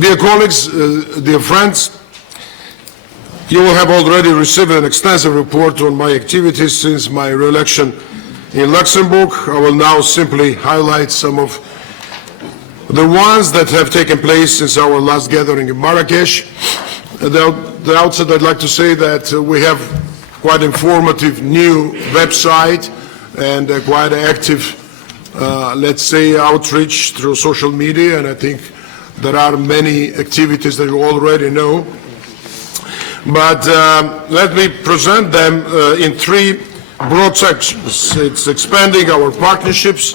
dear colleagues, dear friends, you will have already received an extensive report on my activities since my re-election in Luxembourg. I will now simply highlight some of the ones that have taken place since our last gathering in Marrakesh. At the outset, I'd like to say that we have quite informative new website and quite active, let's say, outreach through social media, and I think there are many activities that you already know. But let me present them in three broad sections. It's expanding our partnerships,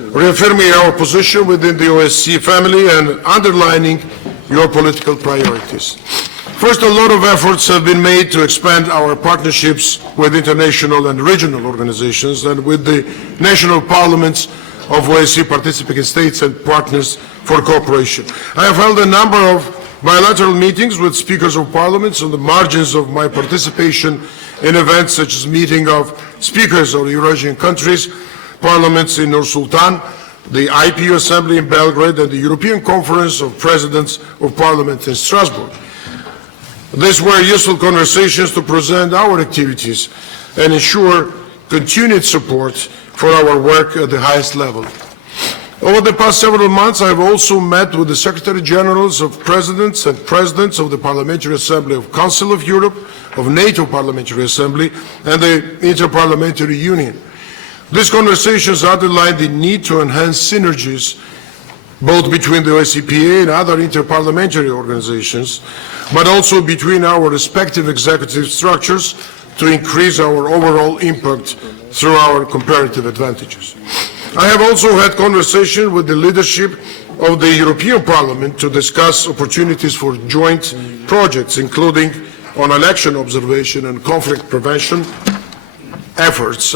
reaffirming our position within the OSCE family, and underlining your political priorities. First, a lot of efforts have been made to expand our partnerships with international and regional organizations and with the national parliaments of OSCE participating states and partners for cooperation. I have held a number of bilateral meetings with speakers of parliaments on the margins of my participation in events such as meeting of speakers of Eurasian countries, parliaments in Nur-Sultan, the IPU Assembly in Belgrade, and the European Conference of Presidents of Parliament in Strasbourg. These were useful conversations to present our activities and ensure continued support for our work at the highest level. Over the past several months, I have also met with the Secretary Generals of Presidents and Presidents of the Parliamentary Assembly of Council of Europe, of NATO Parliamentary Assembly, and the Interparliamentary Union. These conversations underline the need to enhance synergies both between the OSCE and other interparliamentary organizations, but also between our respective executive structures to increase our overall impact through our comparative advantages. I have also had conversations with the leadership of the European Parliament to discuss opportunities for joint projects, including on election observation and conflict prevention efforts.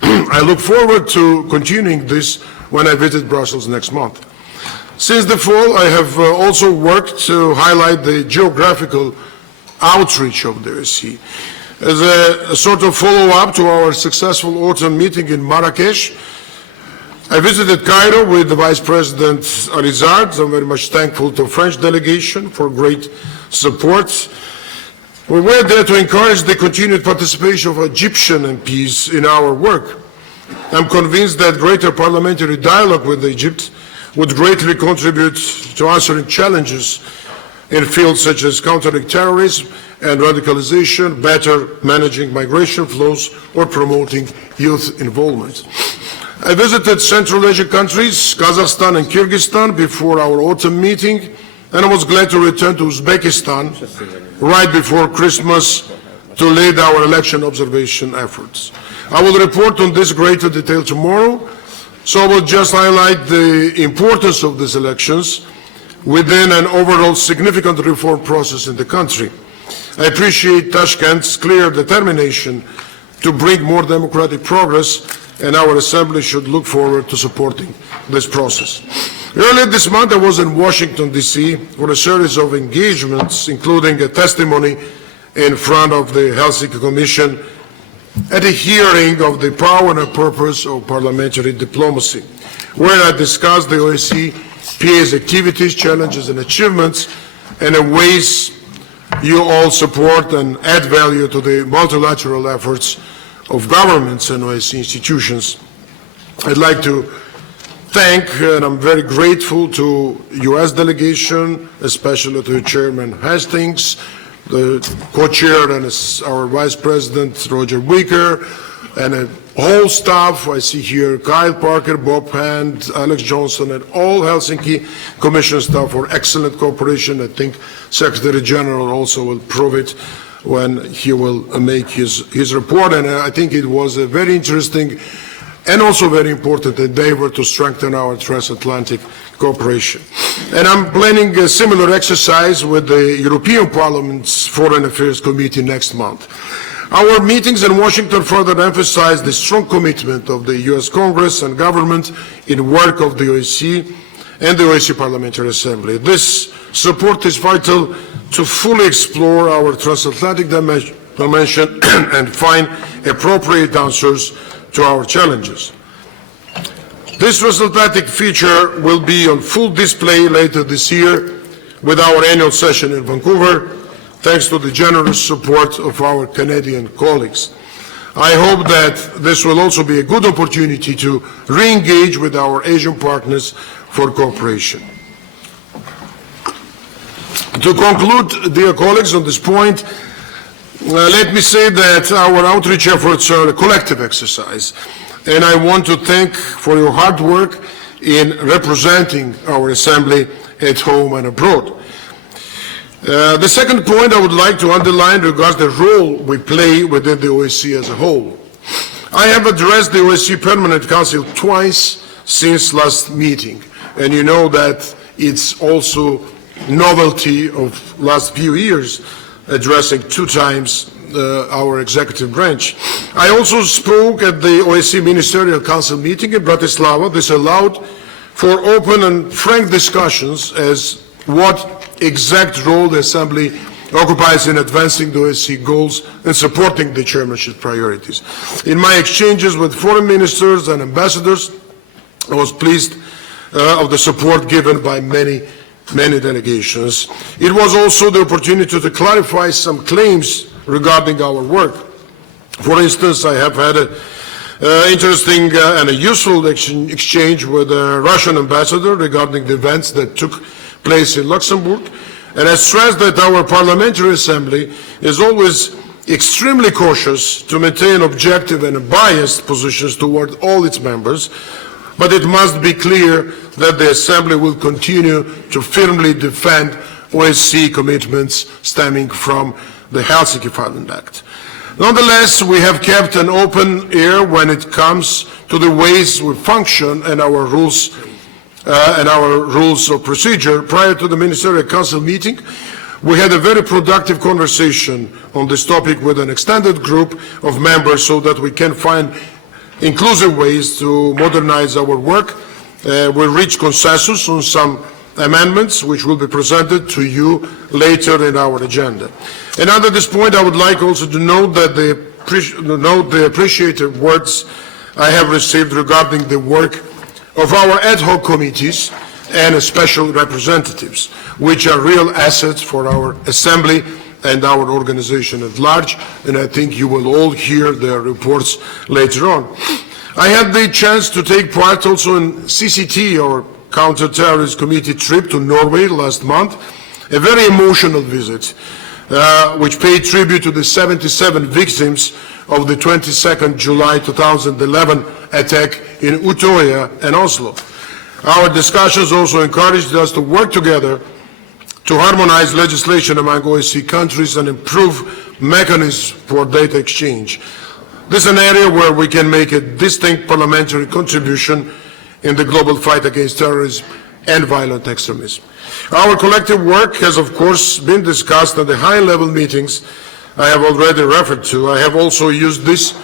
I look forward to continuing this when I visit Brussels next month. Since the fall, I have also worked to highlight the geographical outreach of the OSCE. As a sort of follow-up to our successful autumn meeting in Marrakesh, I visited Cairo with the Vice President Alizard. I'm very much thankful to the French delegation for great support. We were there to encourage the continued participation of Egyptian MPs in our work. I'm convinced that greater parliamentary dialogue with Egypt would greatly contribute to answering challenges in fields such as countering terrorism and radicalization, better managing migration flows, or promoting youth involvement. I visited Central Asian countries, Kazakhstan and Kyrgyzstan, before our autumn meeting, and I was glad to return to Uzbekistan right before Christmas to lead our election observation efforts. I will report on this greater detail tomorrow, so I will just highlight the importance of these elections within an overall significant reform process in the country. I appreciate Tashkent's clear determination to bring more democratic progress, and our Assembly should look forward to supporting this process. Earlier this month, I was in Washington, D.C. for a series of engagements, including a testimony in front of the Helsinki Commission at a hearing of the power and purpose of parliamentary diplomacy, where I discussed the OSCE's activities, challenges, and achievements, and the ways you all support and add value to the multilateral efforts of governments and OSCE institutions. I'd like to thank, and I'm very grateful to U.S. delegation, especially to Chairman Hastings, the co-chair and our Vice President Roger Wicker, and a whole staff. I see here Kyle Parker, Bob Hand, Alex Johnson, and all Helsinki Commission staff for excellent cooperation. I think Secretary General also will prove it when he will make his report, and I think it was a very interesting and also very important endeavor to strengthen our transatlantic cooperation. And I'm planning a similar exercise with the European Parliament's Foreign Affairs Committee next month. Our meetings in Washington further emphasize the strong commitment of the U.S. Congress and government in work of the OSCE and the OSCE Parliamentary Assembly. This support is vital to fully explore our transatlantic dimension and find appropriate answers to our challenges. This transatlantic feature will be on full display later this year with our annual session in Vancouver, thanks to the generous support of our Canadian colleagues. I hope that this will also be a good opportunity to re-engage with our Asian partners for cooperation. To conclude, dear colleagues, on this point, let me say that our outreach efforts are a collective exercise, and I want to thank for your hard work in representing our Assembly at home and abroad. The second point I would like to underline regards the role we play within the OSCE as a whole. I have addressed the OSCE Permanent Council twice since last meeting, and you know that it's also novelty of last few years, addressing 2 times our executive branch. I also spoke at the OSCE Ministerial Council meeting in Bratislava. This allowed for open and frank discussions as what exact role the Assembly occupies in advancing the OSCE goals and supporting the chairmanship priorities. In my exchanges with foreign ministers and ambassadors, I was pleased of the support given by many delegations. It was also the opportunity to clarify some claims regarding our work. For instance, I have had an interesting and a useful exchange with the Russian ambassador regarding the events that took place in Luxembourg, and I stressed that our Parliamentary Assembly is always extremely cautious to maintain objective and biased positions toward all its members, but it must be clear that the Assembly will continue to firmly defend OSCE commitments stemming from the Helsinki Finland Act. Nonetheless, we have kept an open ear when it comes to the ways we function and our rules of procedure. Prior to the Ministerial Council meeting, we had a very productive conversation on this topic with an extended group of members so that we can find inclusive ways to modernize our work. We reached consensus on some amendments which will be presented to you later in our agenda. And under this point, I would like also to note that the appreciative words I have received regarding the work of our ad hoc committees and special representatives, which are real assets for our Assembly and our organization at large, and I think you will all hear their reports later on. I had the chance to take part also in CCT, or Counter-Terrorist Committee trip to Norway last month, a very emotional visit, which paid tribute to the 77 victims of the 22nd July 2011 attack in Utøya and Oslo. Our discussions also encouraged us to work together to harmonize legislation among OSCE countries and improve mechanisms for data exchange. This is an area where we can make a distinct parliamentary contribution in the global fight against terrorism and violent extremism. Our collective work has, of course, been discussed at the high-level meetings I have already referred to. I have also used these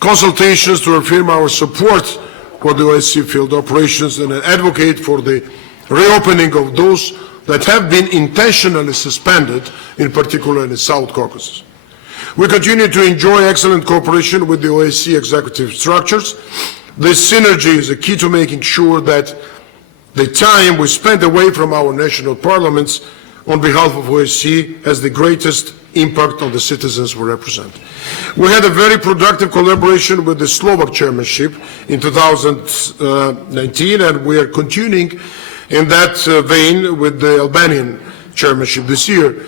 consultations to affirm our support for the OSCE field operations and advocate for the reopening of those that have been intentionally suspended, in particular in the South Caucasus. We continue to enjoy excellent cooperation with the OSCE executive structures. This synergy is a key to making sure that the time we spend away from our national parliaments on behalf of OSCE has the greatest impact on the citizens we represent. We had a very productive collaboration with the Slovak chairmanship in 2019, and we are continuing in that vein with the Albanian chairmanship this year.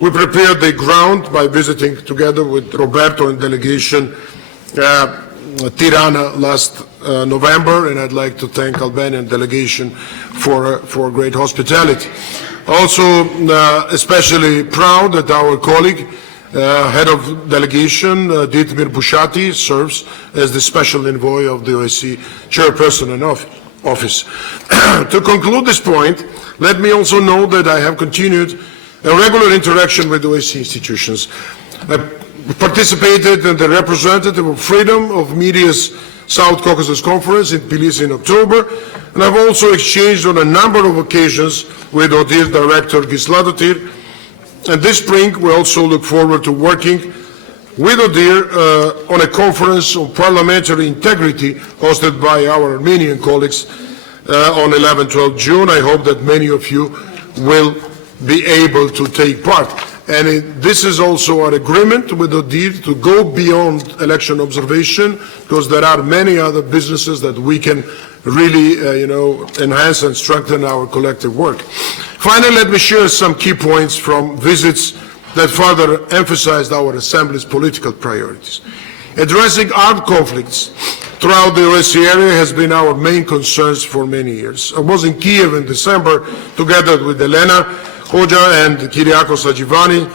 We prepared the ground by visiting together with Roberto and delegation Tirana last November, and I'd like to thank Albanian delegation for great hospitality. Also, especially proud that our colleague, head of delegation, Dietmir Bushati, serves as the special envoy of the OSCE chairperson in office. To conclude this point, let me also note that I have continued a regular interaction with OSCE institutions. I participated in the Representative of Freedom of Media's South Caucasus Conference in Tbilisi in October, and I've also exchanged on a number of occasions with ODIHR Director Gisladotir. And this spring, we also look forward to working with ODIHR on a conference on parliamentary integrity hosted by our Armenian colleagues on 11-12 June. I hope that many of you will be able to take part. And this is also our agreement with ODIHR to go beyond election observation, because there are many other businesses that we can really enhance and strengthen our collective work. Finally, let me share some key points from visits that further emphasized our Assembly's political priorities. Addressing armed conflicts throughout the OSCE area has been our main concerns for many years. I was in Kiev in December together with Elena Hoja and Kyriakos Agivani.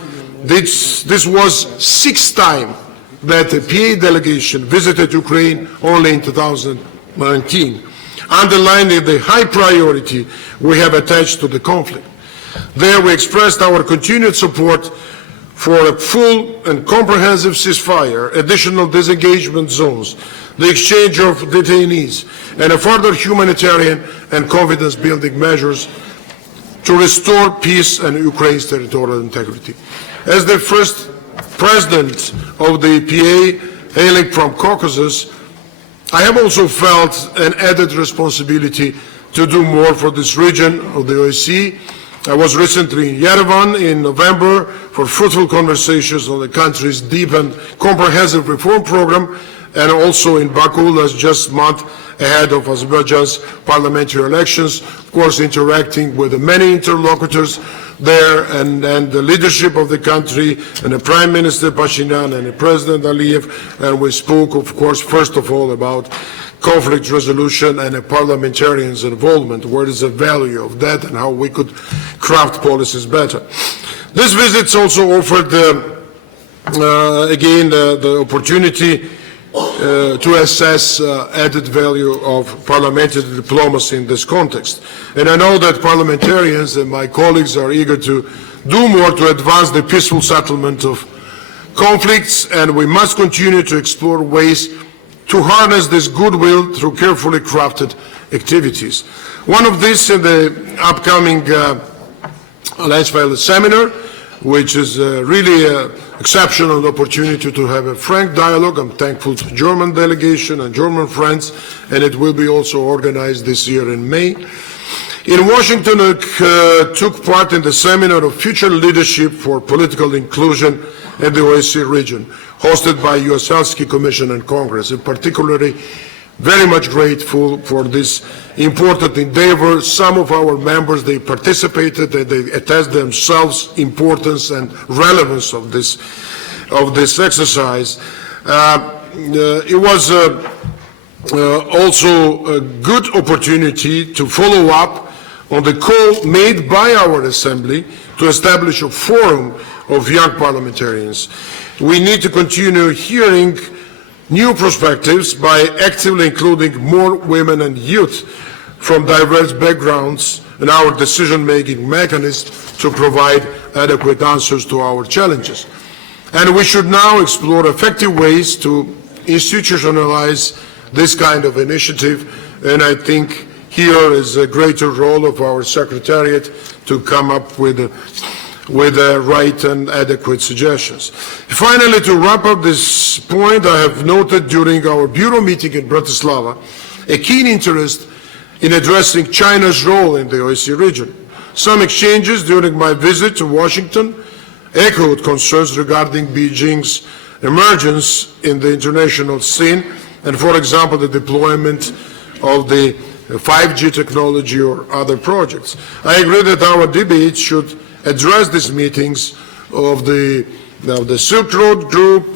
This was the sixth time that a PA delegation visited Ukraine, only in 2019, underlining the high priority we have attached to the conflict. There we expressed our continued support for a full and comprehensive ceasefire, additional disengagement zones, the exchange of detainees, and a further humanitarian and confidence-building measures to restore peace and Ukraine's territorial integrity. As the first president of the PA hailing from Caucasus, I have also felt an added responsibility to do more for this region of the OSCE. I was recently in Yerevan in November for fruitful conversations on the country's deep and comprehensive reform program, and also in Baku just a month ahead of Azerbaijan's parliamentary elections, of course interacting with the many interlocutors there and the leadership of the country and the Prime Minister Pashinyan and the President Aliyev, and we spoke, of course, first of all about conflict resolution and a parliamentarian's involvement, what is the value of that and how we could craft policies better. This visit also offered, again, the opportunity to assess added value of parliamentary diplomacy in this context. And I know that parliamentarians and my colleagues are eager to do more to advance the peaceful settlement of conflicts, and we must continue to explore ways to harness this goodwill through carefully crafted activities. One of these in the upcoming Alliance-Violet seminar, which is really an exceptional opportunity to have a frank dialogue. I'm thankful to the German delegation and German friends, and it will be also organized this year in May. In Washington, I took part in the seminar of Future Leadership for Political Inclusion in the OSCE region, hosted by US Helsinki Commission and Congress. In particularly, very much grateful for this important endeavor. Some of our members, they participated and they attest themselves importance and relevance of this exercise. It was also a good opportunity to follow up on the call made by our Assembly to establish a forum of young parliamentarians. We need to continue hearing new perspectives by actively including more women and youth from diverse backgrounds in our decision-making mechanism to provide adequate answers to our challenges. And we should now explore effective ways to institutionalize this kind of initiative, and I think here is a greater role of our Secretariat to come up with the right and adequate suggestions. Finally, to wrap up this point, I have noted during our Bureau meeting in Bratislava a keen interest in addressing China's role in the OSCE region. Some exchanges during my visit to Washington echoed concerns regarding Beijing's emergence in the international scene and, for example, the deployment of the 5G technology or other projects. I agree that our debates should address these meetings of the Silk Road Group,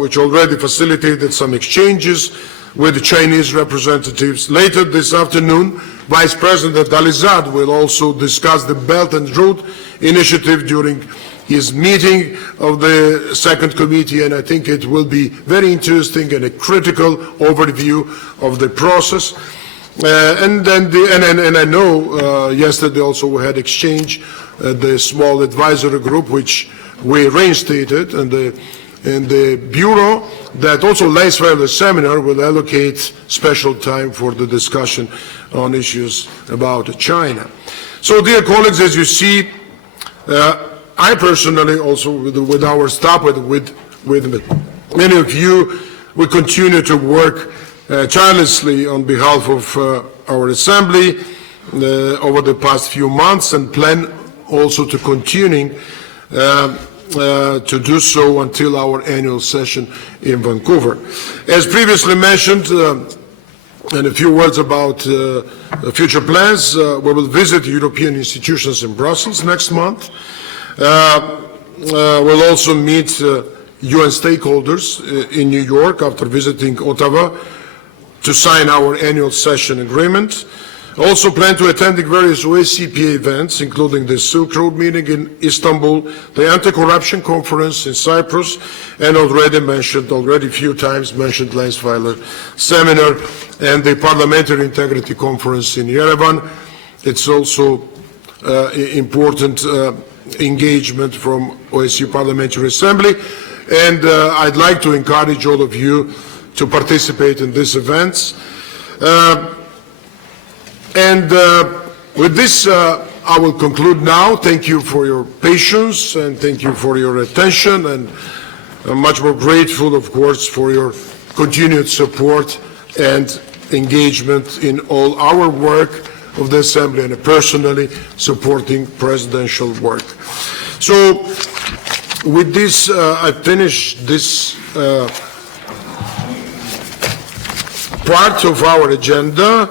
which already facilitated some exchanges with the Chinese representatives. Later this afternoon, Vice President Alizad will also discuss the Belt and Road Initiative during his meeting of the Second Committee, and I think it will be very interesting and a critical overview of the process. And I know yesterday also we had exchange the small advisory group which we reinstated, and the Bureau that also last Friday seminar will allocate special time for the discussion on issues about China. So, dear colleagues, as you see, I personally also with our staff, with with many of you. We continue to work tirelessly on behalf of our Assembly over the past few months, and plan also to continuing to do so until our annual session in Vancouver. As previously mentioned, and a few words about future plans. We will visit European institutions in Brussels next month. We'll also meet UN stakeholders in New York after visiting Ottawa to sign our annual session agreement. Also plan to attend various OSCE events, including the Silk Road meeting in Istanbul, the Anti-Corruption Conference in Cyprus, and already a few times mentioned Lansweiler Seminar and the Parliamentary Integrity Conference in Yerevan. It's also important engagement from OSCE Parliamentary Assembly, and I'd like to encourage all of you to participate in these events. With this, I will conclude now. Thank you for your patience, and thank you for your attention, and I'm much more grateful, of course, for your continued support and engagement in all our work of the Assembly, and personally supporting presidential work. So with this, I finish this part of our agenda.